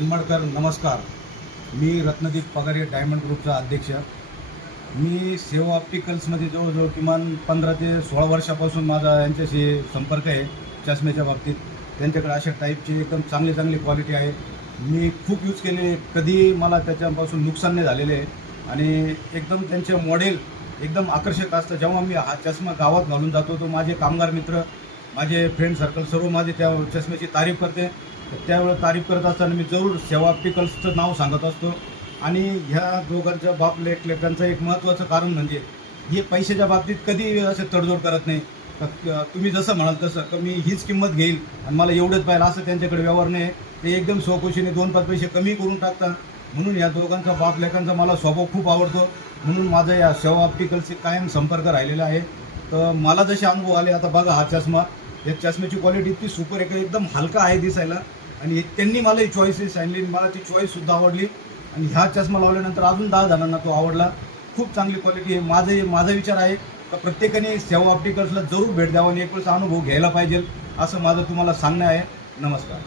हनमडकर नमस्कार. मी रत्नदीप पगारे डायमंड ग्रुपचा अध्यक्ष. मी सेवा ऑप्टिकल्समध्ये जवळजवळ किमान 15 ते 16 वर्षापासून माझा यांच्याशी संपर्क आहे चष्म्याच्या बाबतीत. त्यांच्याकडे अशा टाईपची एकदम चांगली क्वालिटी आहे. मी खूप यूज केले, कधी मला त्याच्यापासून नुकसान नाही झालेले आहे आणि एकदम त्यांचे मॉडेल एकदम आकर्षक असतं. जेव्हा मी हा चष्मा गावात घालून जातो तो माझे कामगार मित्र, माझे फ्रेंड सर्कल सर्व माझे त्या चष्म्याची तारीफ करते. त्यावेळेस तारीफ करत असताना मी जरूर सेवा ऑप्टिकल्सचं नाव सांगत असतो. आणि ह्या दोघांच्या लेकांचं एक महत्त्वाचं कारण म्हणजे हे पैशाच्या बाबतीत कधी असे तडजोड करत नाही. तुम्ही जसं म्हणाल तसं की मी हीच किंमत घेईल आणि मला एवढंच पाहिजे असं त्यांच्याकडे व्यवहार नाही. ते एकदम स्वखुशीने 2-5 पैसे कमी करून टाकतात. म्हणून या दोघांचा लेकांचा मला स्वभाव खूप आवडतो. म्हणून माझा या सेवा ऑप्टिकल्सशी कायम संपर्क राहिलेला आहे. तर मला जसे अनुभव आले, आता बघा हा चष्मा, या चष्म्याची क्वालिटी इतकी सुपर आहे, एकदम हलका आहे दिसायला. आणि त्यांनी मला ही चॉईसेस सांगली, मला ती चॉईससुद्धा आवडली. आणि ह्या चष्मा लावल्यानंतर अजून 10 जणांना तो आवडला. खूप चांगली क्वालिटी आहे. माझा विचार आहे का प्रत्येकाने सेवा ऑप्टिकल्सला जरूर भेट द्यावा आणि एक वेळेस अनुभव घ्यायला पाहिजे, असं माझं तुम्हाला सांगणं आहे. नमस्कार.